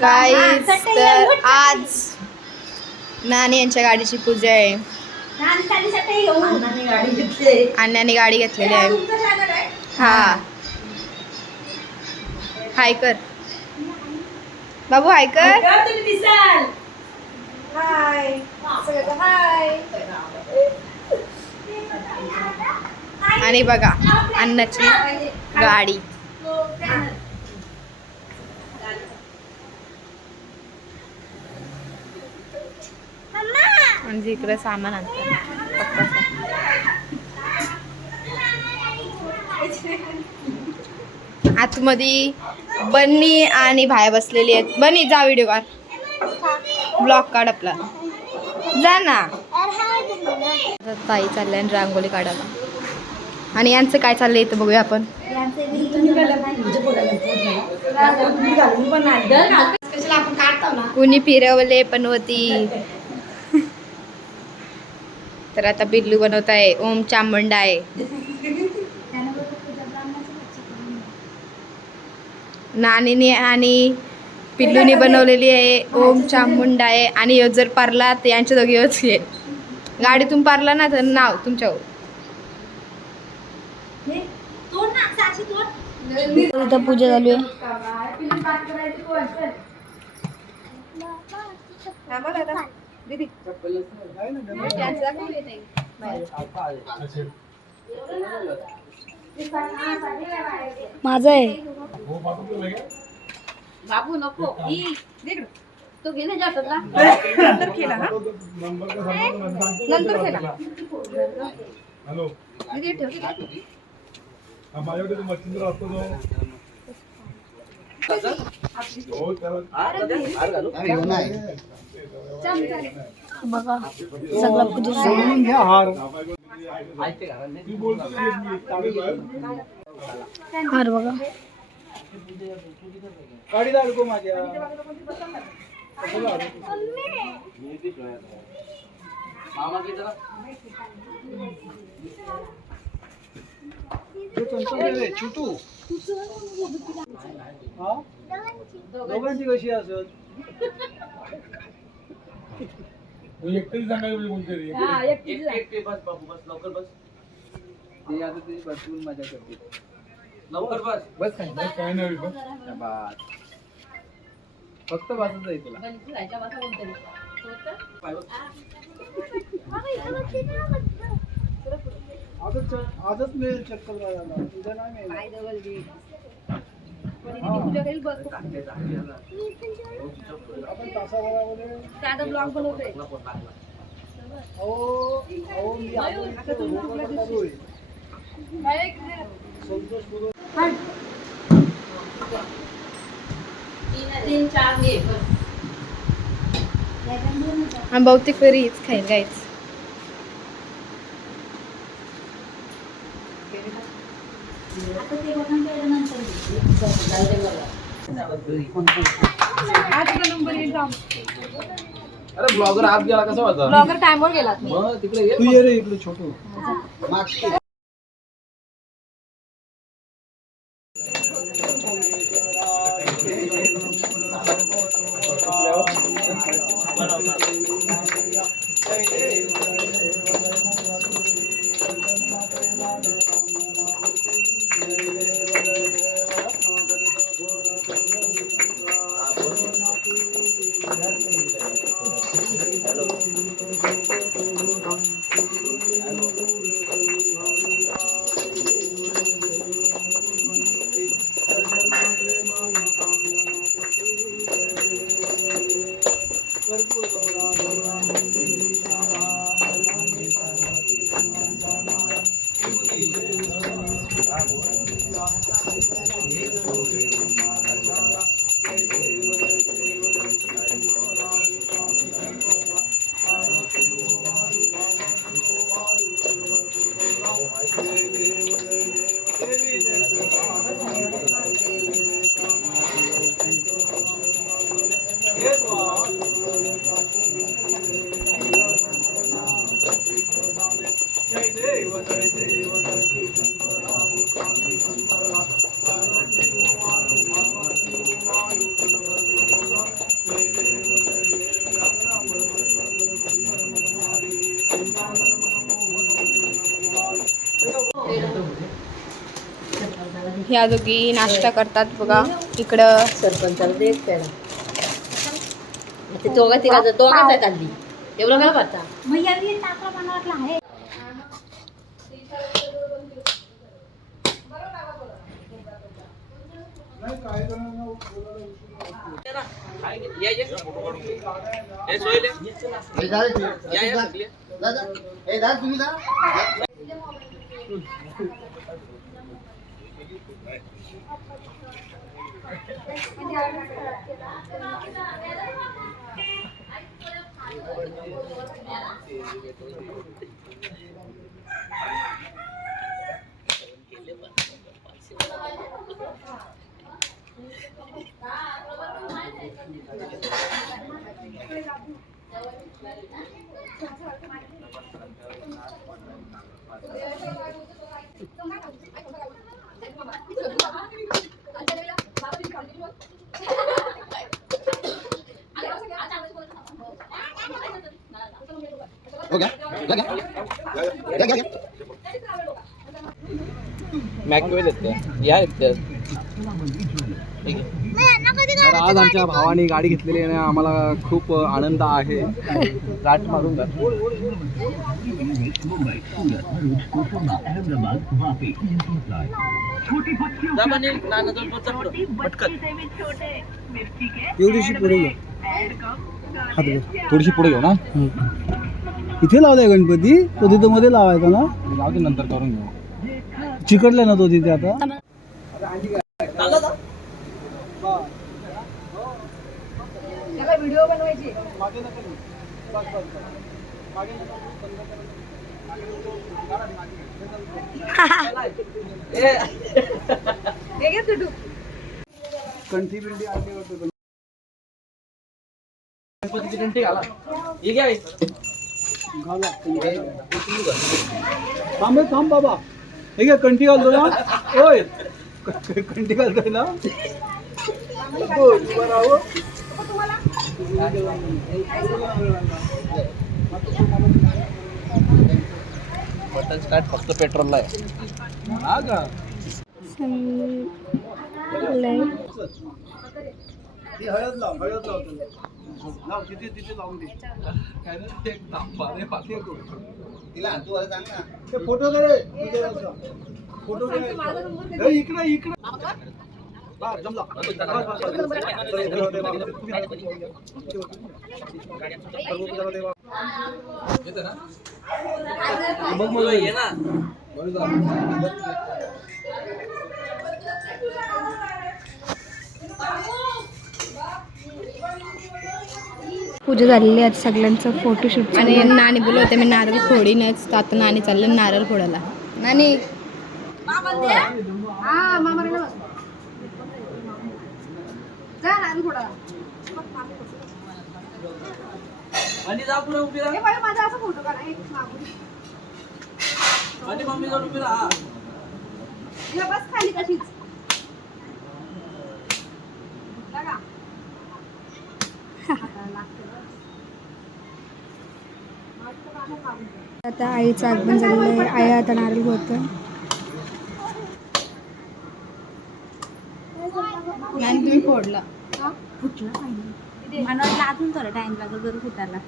काहीच तर आज नानी यांच्या गाडीची पूजा आहे. अण्णाने गाडी घेतलेली आहे. हा हाय कर बाबू, हाय कर. आणि बघा अण्णाची गाडी. म्हणजे इकडे सामान आणतात आतमध्ये बन्नी आणि भाया बसलेली आहेत. बन्नी जा व्हिडिओ काढ, ब्लॉग काढ आपला, जा ना. ताई चालल्या रांगोळी काढायला. आणि यांचं काय चाललंय इथं बघूया आपण. कुणी फिरवले पण होती. तर आता बिल्लू बनवत आहे. ओम चामुंडा आहे. नानीने आणि पिल्लूने बनवलेली आहे ओम चामुंडा आहे. आणि जर पारला तर यांच्या दोघी आहे. गाडीतून पारला ना तर नाव तुमच्यावर. इथं पूजा चालू आहे. माझं आहे बाबू नको तो घेणे जातात ना. नंतर केला नंतर केला. हॅलो माझ्याकडे मच्छिंद्र असतो बघा सगळा पूजा घ्या. हार हार बघा. गाडी दाडको माझ्या मामा की जरा छोटू हा दोघांची कशी असत. एकटी सांगायला कोणतरी एकटी बस बाबू बस लवकर बस. ते आता तुझी बसून मजा करते. लवकर बस बस काय नाही बस फक्त बसच आहे तुला. आजच मी चक्कर झाला तुझं नाही. आपण तासाभरामध्ये ब्लॉग बनवतोय. बहुतेक फरीच खाईल गायच. अरे ब्लॉगर आप गेला कसा होता. ब्लॉगर टाइमवर गेला. मग तिकडे तू ये रे इकडे छोटू. ह्या दोघी नाश्ता करतात बघा इकडं. सरपंचाला देत त्याला ते दोघा तिघाचं दोघाच आहेत हल्ली एवढं काय करता मॅकवेल येते या येते. तर आज आमच्या भावाने गाडी घेतलेली आहे आणि आम्हाला खूप आनंद आहे. राट मारून जा. एवढीशी पुढे घेऊ थोडीशी पुढे घेऊ ना. इथे लावलाय गणपती तो तिथं मध्ये लावायचा ना. जाऊ दे नंतर करून घेऊ. चिकटलाय ना तो तिथे आता. व्हिडिओ बनवायची. कंठी बिंडी आणली होती. गणपतीची घंटी घाला. ही घ्या. थांब थांब बाबा हे घ्या कंठी घालतो ना. होय कंठी घालतोय ना. बटन स्टार्ट फक्त पेट्रोलला आहे. हा का हळद लाव हळद लावतो लाव तिथे तिथे लावून दे. फोटो करे फोटो इकडे इकडे जमला. बघ मला ये ना. पूजा झालेली आहे सगळ्यांचं फोटोशूट आणि नानी बोलवते मी नारळ फोडीनच तर आता नानी चालले नारळ फोडायला. नानी आणि जा पुढे उभी राहा. आणि मम्मी जाऊन उभी राहा. आता आईचं आगमन झालेलं आहे. आई आता नारळ होतं. नानी तुम्ही फोडला. मला वाटलं अजून थोडा टाइम लागेल जर फुटायला.